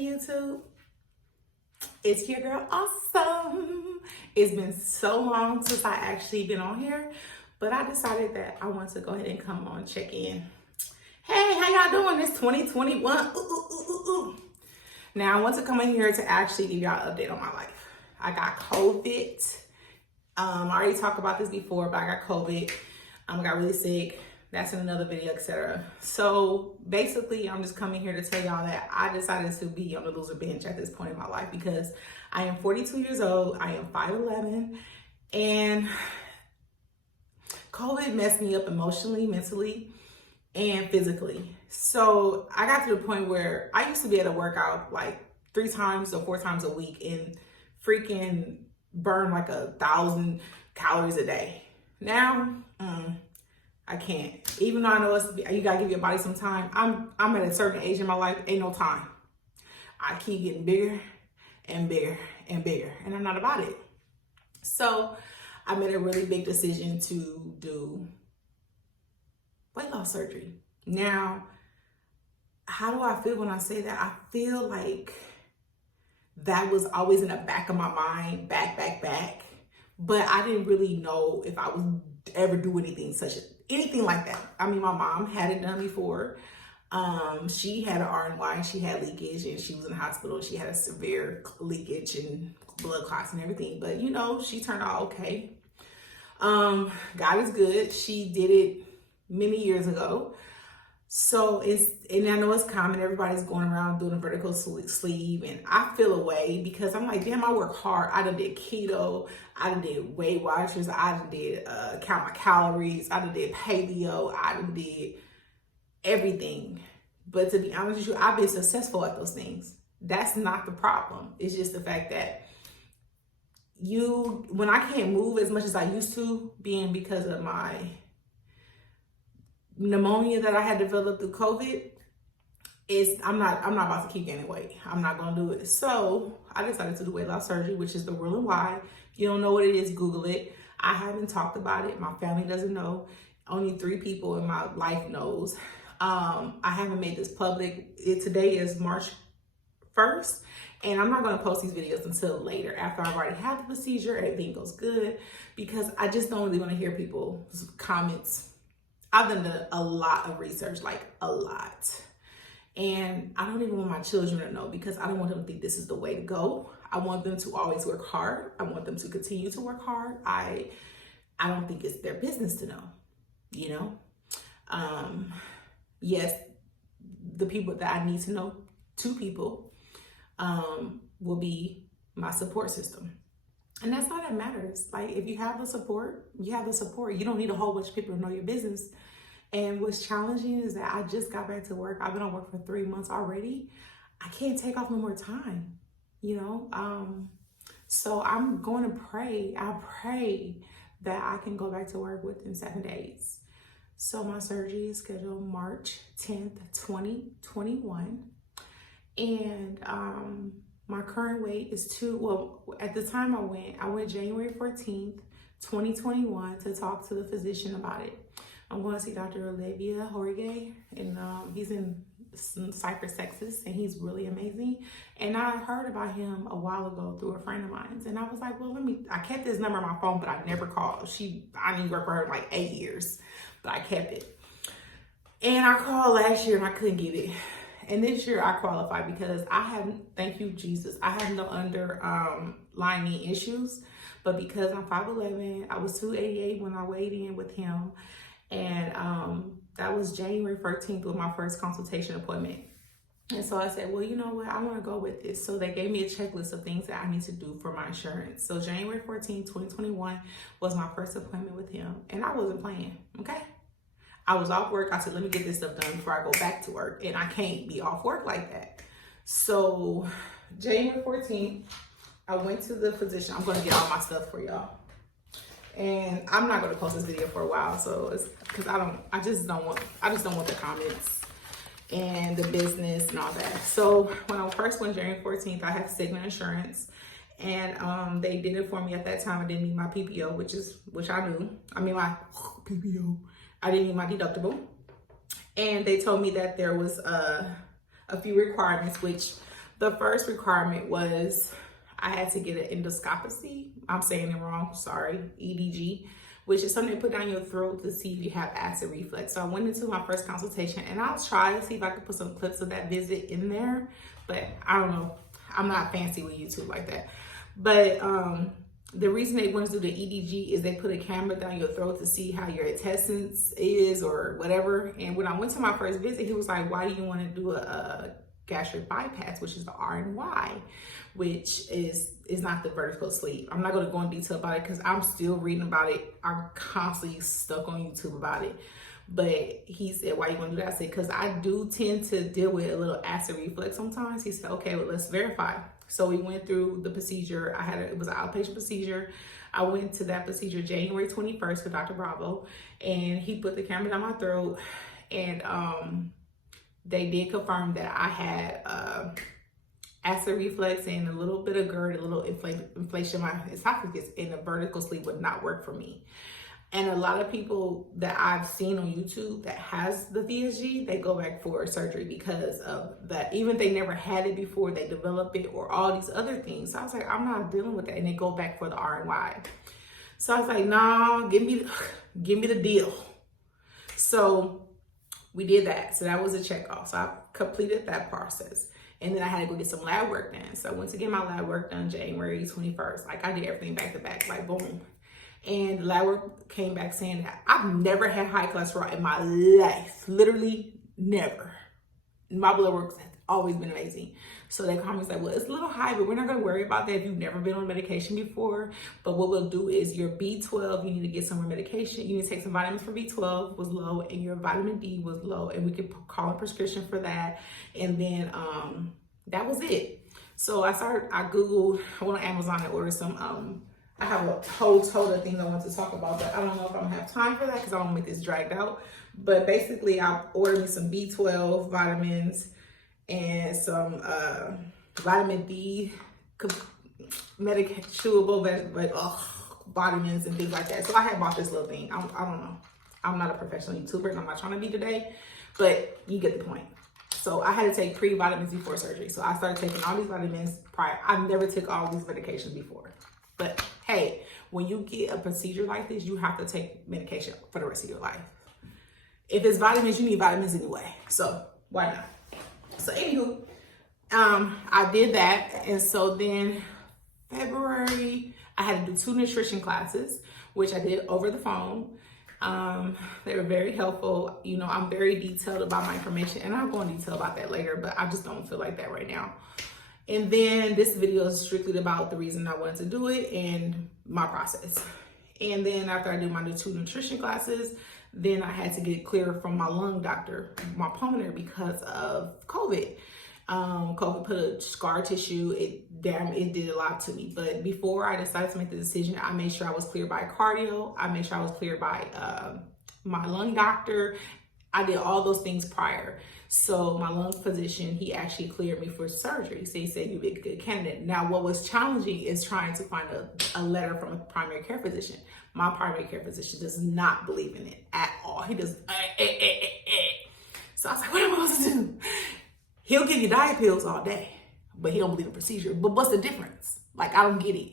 Hey YouTube, it's your girl Awesome. It's been so long since I actually been on here, but I decided that I want to go ahead and come on, check in. Hey, how y'all doing? It's 2021. Now I want to come in here to actually give y'all an update on my life. I got COVID. I already talked about this before, but I got COVID. I got really sick. That's in another video, etc. So basically, I'm just coming here to tell y'all that I decided to be on the loser bench at this point in my life because I am 42 years old. I am 5'11", and COVID messed me up emotionally, mentally, and physically. So I got to the point where I used to be able to work out like 3 times or 4 times a week and freaking burn like 1,000 calories a day. Now, I can't. Even though I know you gotta give your body some time. I'm at a certain age in my life, ain't no time. I keep getting bigger and bigger and bigger, and I'm not about it. So I made a really big decision to do weight loss surgery. Now, how do I feel when I say that? I feel like that was always in the back of my mind, back. But I didn't really know if I would ever do anything like that. I mean, my mom had it done before. She had an RNY, she had leakage, and she was in the hospital. She had a severe leakage and blood clots and everything. But you know, she turned out okay. God is good. She did it many years ago. So and I know it's common. Everybody's going around doing a vertical sleeve, and I feel away because I'm like, damn, I work hard. I done did keto. I done did Weight Watchers. I done did count my calories. I done did paleo. I done did everything. But to be honest with you, I've been successful at those things. That's not the problem. It's just the fact that when I can't move as much as I used to, being because of my pneumonia that I had developed through COVID, I'm not about to keep gaining weight. I'm not gonna do it. So I decided to do weight loss surgery, which is the RNY. If you don't know what it is, Google it. I haven't talked about it. My family doesn't know. Only 3 people in my life knows. I haven't made this public. Today is March 1st, and I'm not gonna post these videos until later, after I've already had the procedure, everything goes good, because I just don't really wanna hear people's comments. I've done a lot of research, like a lot. And I don't even want my children to know, because I don't want them to think this is the way to go. I want them to always work hard. I want them to continue to work hard. I don't think it's their business to know, you know? Yes, the people that I need to know, 2 people, will be my support system. And that's all that matters. Like, if you have the support, you have the support. You don't need a whole bunch of people to know your business. And what's challenging is that I just got back to work. I've been on work for 3 months already. I can't take off no more time, you know? So I'm going to pray. I pray that I can go back to work within 7 days. So my surgery is scheduled March 10th, 2021. And, my current weight is at the time I went January 14th, 2021 to talk to the physician about it. I'm going to see Dr. Olivia Jorge, and he's in Cypress, Texas, and he's really amazing. And I heard about him a while ago through a friend of mine. And I was like, well, I kept his number on my phone, but I never called. I didn't work for her in like 8 years, but I kept it. And I called last year and I couldn't get it. And this year I qualified because thank you, Jesus, I have no underlying issues. But because I'm 5'11", I was 288 when I weighed in with him. And that was January 14th with my first consultation appointment. And so I said, well, you know what? I want to go with this. So they gave me a checklist of things that I need to do for my insurance. So January 14th, 2021 was my first appointment with him. And I wasn't playing, okay? I was off work. I said, let me get this stuff done before I go back to work. And I can't be off work like that. So January 14th, I went to the physician. I'm going to get all my stuff for y'all. And I'm not going to post this video for a while. So it's because I just don't want the comments and the business and all that. So when I first went January 14th, I have Cigna insurance. And they did it for me at that time. I didn't need my PPO, which I do. I mean, my PPO. I didn't need my deductible. And they told me that there was a few requirements, which The first requirement was I had to get an endoscopy. I'm saying it wrong, sorry, EDG, which is something to put down your throat to see if you have acid reflux. So I went into my first consultation, and I'll try to see if I could put some clips of that visit in there, but I don't know. I'm not fancy with YouTube like that. But the reason they want to do the EDG is they put a camera down your throat to see how your intestines is or whatever. And when I went to my first visit, he was like, why do you want to do a gastric bypass, which is the RNY, which is not the vertical sleeve. I'm not going to go in detail about it because I'm still reading about it. I'm constantly stuck on YouTube about it. But he said, why you want to do that? I said, because I do tend to deal with a little acid reflux sometimes. He said, okay, well, let's verify. So we went through the procedure. It was an outpatient procedure. I went to that procedure January 21st with Dr. Bravo, and he put the camera down my throat, and they did confirm that I had acid reflux and a little bit of GERD, a little inflation in my esophagus, and the vertical sleeve would not work for me. And a lot of people that I've seen on YouTube that has the VSG, they go back for surgery because of that. Even if they never had it before, they develop it or all these other things. So I was like, I'm not dealing with that. And they go back for the RNY. So I was like, nah, give me the deal. So we did that. So that was a check off. So I completed that process. And then I had to go get some lab work done. So I went to get my lab work done January 21st. Like I did everything back to back, like boom. And the lab work came back saying that I've never had high cholesterol in my life. Literally never. My blood work has always been amazing. So they called me and said, well, it's a little high, but we're not going to worry about that if you've never been on medication before. But what we'll do is your B12, you need to get some more medication. You need to take some vitamins for B12 was low, and your vitamin D was low. And we could call a prescription for that. And then that was it. So I Googled, I went on Amazon and ordered some, I have a whole total of things I want to talk about, but I don't know if I'm gonna have time for that because I don't want to make this dragged out. But basically, I ordered me some B12 vitamins and some vitamin D chewable vitamins and things like that. So I had bought this little thing. I don't know. I'm not a professional YouTuber and I'm not trying to be today, but you get the point. So I had to take pre-vitamins before surgery. So I started taking all these vitamins prior. I've never took all these medications before. But hey, when you get a procedure like this, you have to take medication for the rest of your life. If it's vitamins, you need vitamins anyway. So why not? So anywho, I did that. And so then February, I had to do 2 nutrition classes, which I did over the phone. They were very helpful. You know, I'm very detailed about my information, and I'll go in detail about that later, but I just don't feel like that right now. And then this video is strictly about the reason I wanted to do it and my process. And then after I do my 2 nutrition classes, then I had to get clear from my lung doctor, my pulmonary, because of COVID. COVID put a scar tissue. It did a lot to me. But before I decided to make the decision, I made sure I was cleared by cardio. I made sure I was cleared by my lung doctor. I did all those things prior. So my lung physician, he actually cleared me for surgery. So he said, you'd be a good candidate. Now, what was challenging is trying to find a letter from a primary care physician. My primary care physician does not believe in it at all. He does, So I was like, what am I supposed to do? He'll give you diet pills all day, but he don't believe in procedure. But what's the difference? Like, I don't get it.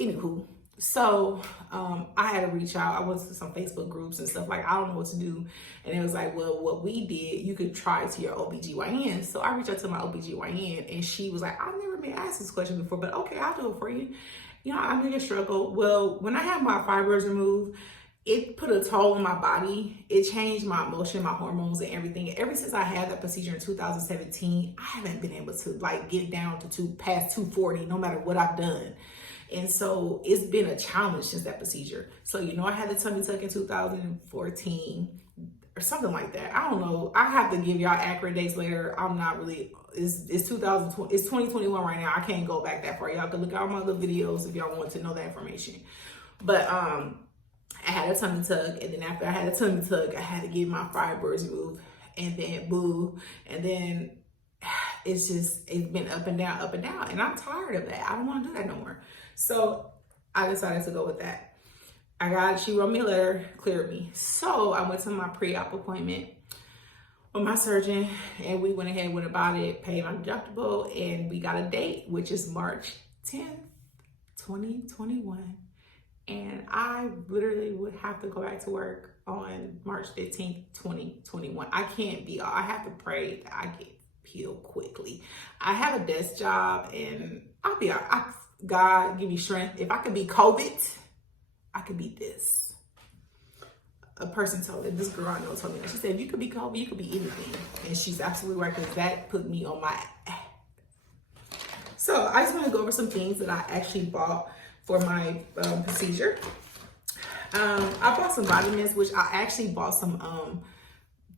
Anywho. So I had to reach out. I went to some Facebook groups and stuff like, I don't know what to do. And it was like, well, what we did, you could try to your OBGYN. So I reached out to my OBGYN and she was like, I've never been asked this question before, but okay, I'll do it for you. You know, I knew you struggle. Well, when I had my fibers removed, it put a toll on my body. It changed my emotion, my hormones and everything. Ever since I had that procedure in 2017, I haven't been able to like get down to past 240, no matter what I've done. And so it's been a challenge since that procedure. So, you know, I had the tummy tuck in 2014 or something like that. I don't know. I have to give y'all accurate dates later. I'm not really, it's 2020, it's 2021 right now. I can't go back that far. Y'all can look at all my other videos if y'all want to know that information. But I had a tummy tuck, and then after I had a tummy tuck, I had to get my fibers moved, and then boo, and then it's been up and down, and I'm tired of that. I don't want to do that no more. So I decided to go with that. She wrote me a letter, cleared me. So I went to my pre-op appointment. with my surgeon, and we went ahead and went about it, paid my deductible, and we got a date, which is March 10th, 2021. And I literally would have to go back to work on March 15th, 2021. I can't be, I have to pray that I get healed quickly. I have a desk job, and I'll be all right. God give me strength. If I could be COVID, I could beat this. A person told me, this girl I know told me, she said, if you could be COVID, you could be anything. And she's absolutely right, because that put me on my. So I just want to go over some things that I actually bought for my procedure. I bought some vitamins, which I actually bought some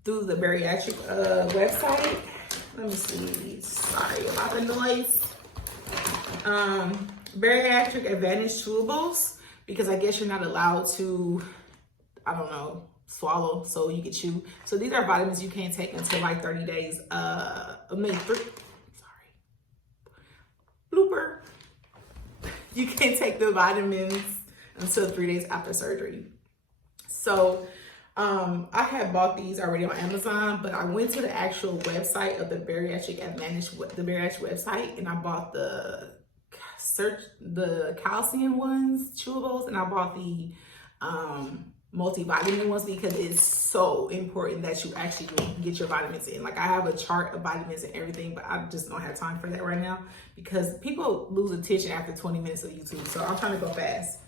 through the bariatric website. Let me see. Sorry about the noise. Bariatric Advantage chewables, because I guess you're not allowed to, I don't know, swallow, so you can chew. So these are vitamins you can't take until like 30 days. Blooper. You can't take the vitamins until 3 days after surgery. So I had bought these already on Amazon, but I went to the actual website of the Bariatric Advantage, the Bariatric website, and I bought the calcium ones, chewables, and I bought the multivitamin ones, because it's so important that you actually get your vitamins in. Like, I have a chart of vitamins and everything, but I just don't have time for that right now, because people lose attention after 20 minutes of YouTube. So I'm trying to go fast.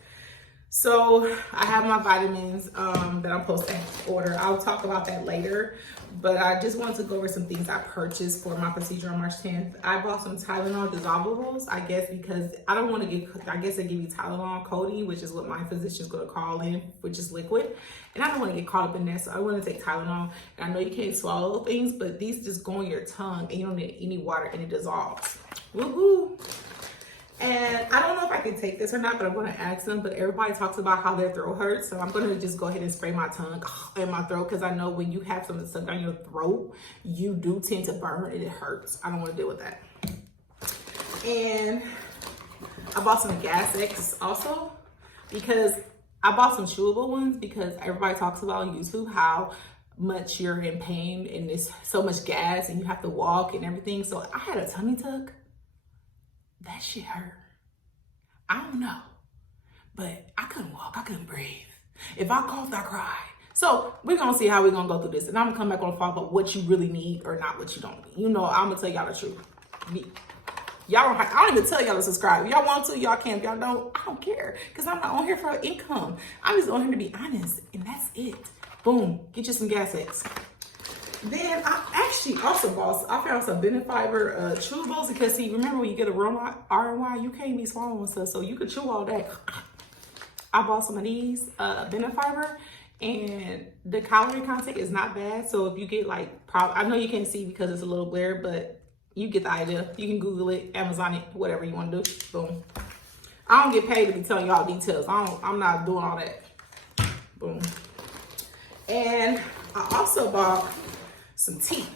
So I have my vitamins that I'm supposed to order. I'll talk about that later, but I just wanted to go over some things I purchased for my procedure on March 10th. I bought some Tylenol dissolvables, I guess, because I don't want to get, I guess they give you Tylenol codeine, which is what my physician's going to call in, which is liquid. And I don't want to get caught up in that, so I want to take Tylenol. And I know you can't swallow things, but these just go in your tongue, and you don't need any water, and it dissolves. Woohoo! And I don't know if I can take this or not, but I'm going to ask them. But everybody talks about how their throat hurts. So I'm going to just go ahead and spray my tongue and my throat, because I know when you have something stuck down your throat, you do tend to burn and it hurts. I don't want to deal with that. And I bought some Gastric also, because I bought some chewable ones, because everybody talks about on YouTube how much you're in pain and there's so much gas and you have to walk and everything. So I had a tummy tuck. That shit hurt. I don't know, but I couldn't walk. I couldn't breathe. If I coughed, I cried. So we're going to see how we're going to go through this. And I'm going to come back on the fall about what you really need or not what you don't need. You know, I'm going to tell y'all the truth. Y'all don't, I don't even tell y'all to subscribe. If y'all want to, y'all can. If y'all don't, I don't care. Because I'm not on here for income. I'm just on here to be honest. And that's it. Boom. Get you some gas X. Then I actually also bought, I found some Benefiber chewables, because see, remember when you get a RNY, you can't be swallowing stuff, so you could chew all that. I bought some of these Benefiber, and the calorie content is not bad. So if you get like, I know you can't see because it's a little blur, but you get the idea. You can Google it, Amazon it, whatever you want to do. Boom. I don't get paid to be telling y'all details. I'm not doing all that. Boom. And I also bought some tea.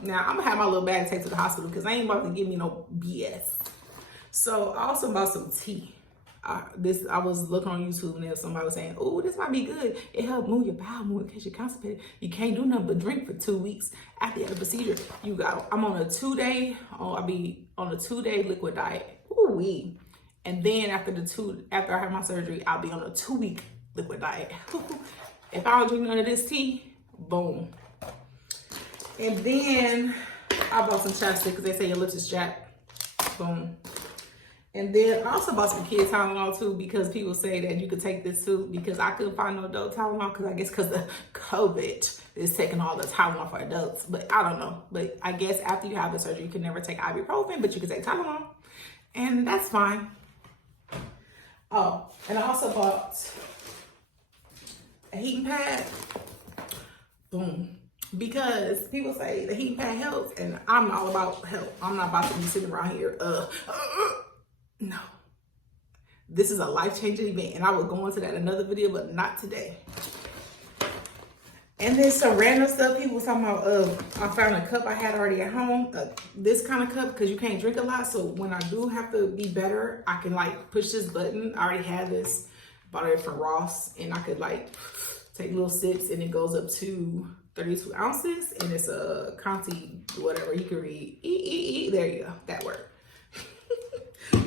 Now I'm gonna have my little bag to take to the hospital, because I ain't about to give me no BS. So I also bought some tea. I was looking on YouTube, and there somebody was saying, "Oh, this might be good. It helps move your bowel more in case you're constipated. You can't do nothing but drink for 2 weeks after you have the procedure." I'm on a 2-day. I'll be on a 2-day liquid diet. Ooh wee. And then after I have my surgery, I'll be on a 2-week liquid diet. If I don't drink none of this tea, boom. And then I bought some chapstick, because they say your lips is chapped. Boom. And then I also bought some kids Tylenol too, because people say that you could take this too, because I couldn't find no adult Tylenol, because the COVID is taking all the Tylenol for adults. But I don't know. But I guess after you have the surgery, you can never take ibuprofen, but you can take Tylenol. And that's fine. Oh, and I also bought a heating pad. Boom. Because people say the heating pad helps, and I'm all about help. I'm not about to be sitting around here, no. This is a life-changing event, and I will go into that in another video, but not today. And then some random stuff. People was talking about, I found a cup I had already at home, this kind of cup, because you can't drink a lot. So when I do have to be better, I can like push this button. I already had this, bought it from Ross, and I could like take little sips, and it goes up to 32 ounces, and it's a Conti, whatever you can read. There you go, that word.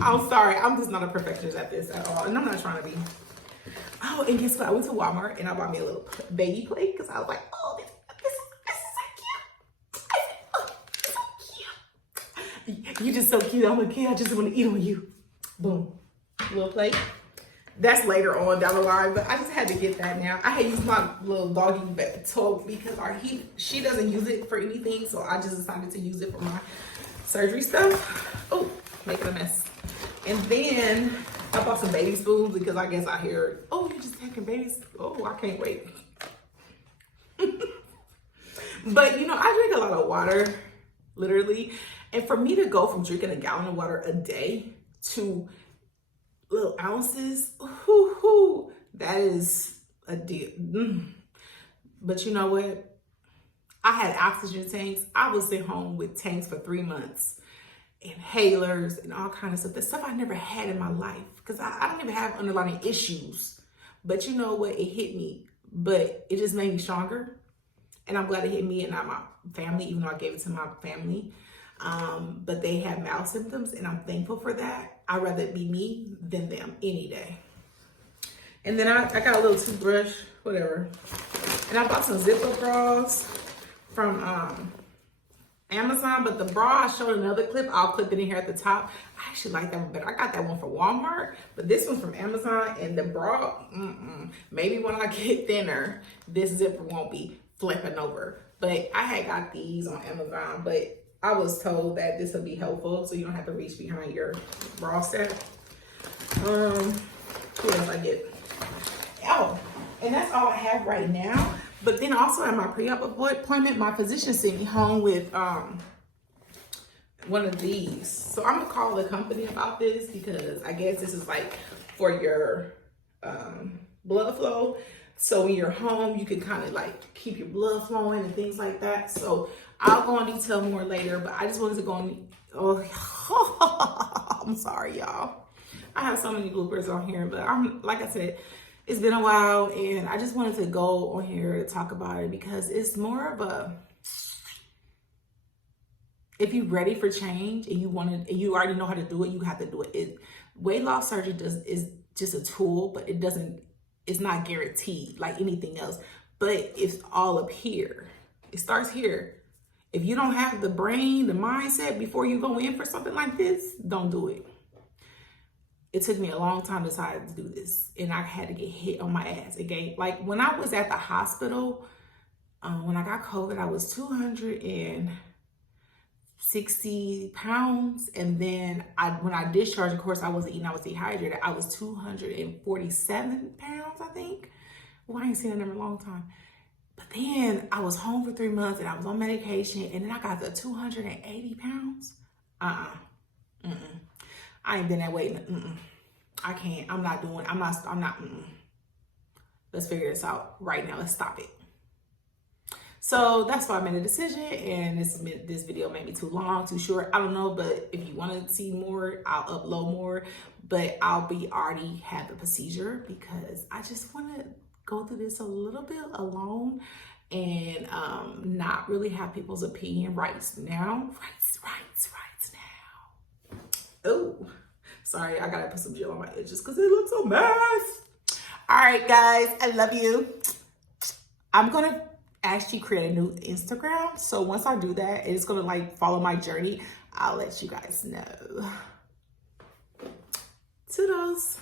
I'm sorry, I'm just not a perfectionist at this at all, and I'm not trying to be. Oh, and guess what? I went to Walmart and I bought me a little baby plate because I was like, oh, this is so cute. I said, oh, it's so cute. You just so cute. I'm like, yeah, I just want to eat on you. Boom, little plate. That's later on down the line, but I just had to get that now. I had used my little doggy toy because she doesn't use it for anything, so I just decided to use it for my surgery stuff. Oh, making a mess. And then I bought some baby spoons because I guess I hear, oh, you're just taking babies. Oh, I can't wait. But you know, I drink a lot of water, literally. And for me to go from drinking a gallon of water a day to little ounces, that is a deal. But you know what? I had oxygen tanks. I was at home with tanks for 3 months. Inhalers and all kinds of stuff. That's stuff I never had in my life because I don't even have underlying issues. But you know what? It hit me, but it just made me stronger. And I'm glad it hit me and not my family, even though I gave it to my family. But they have mild symptoms, and I'm thankful for that. I'd rather it be me than them any day. And then I got a little toothbrush, whatever. And I bought some zip-up bras from Amazon, but the bra, I showed another clip. I'll clip it in here at the top. I actually like that one better. I got that one from Walmart, but this one's from Amazon, and the bra, maybe when I get thinner, this zipper won't be flipping over. But I had got these on Amazon, but I was told that this would be helpful, so you don't have to reach behind your bra set. What else I get? Oh, and that's all I have right now. But then also at my pre-op appointment, my physician sent me home with one of these. So I'm gonna call the company about this because I guess this is like for your blood flow. So when you're home, you can kind of like keep your blood flowing and things like that. So I'll go in detail more later, but I just wanted to go on. Oh, I'm sorry, y'all. I have so many bloopers on here, but like I said, it's been a while, and I just wanted to go on here to talk about it because it's more of a, if you're ready for change and you already know how to do it, you have to do it. Weight loss surgery is just a tool, but it's not guaranteed like anything else, but it's all up here. It starts here. If you don't have the brain, the mindset before you go in for something like this, don't do it. It took me a long time to decide to do this, and I had to get hit on my ass again. Like when I was at the hospital, when I got COVID, I was 260 pounds. And then when I discharged, of course, I wasn't eating, I was dehydrated. I was 247 pounds, I think. Well, I ain't seen that number in a long time. But then I was home for 3 months and I was on medication, and then I got to 280 pounds. I ain't been that weight. I can't. I'm not. Let's figure this out right now. Let's stop it. So that's why I made a decision, and this video may be too long, too short. I don't know, but if you want to see more, I'll upload more. But I'll be already have the procedure because I just want to go through this a little bit alone and not really have people's opinion right now. Oh, sorry, I gotta put some gel on my edges because it looks a mess. All right, guys, I love you. I'm gonna actually create a new Instagram. So once I do that, it's gonna like follow my journey. I'll let you guys know. Toodles.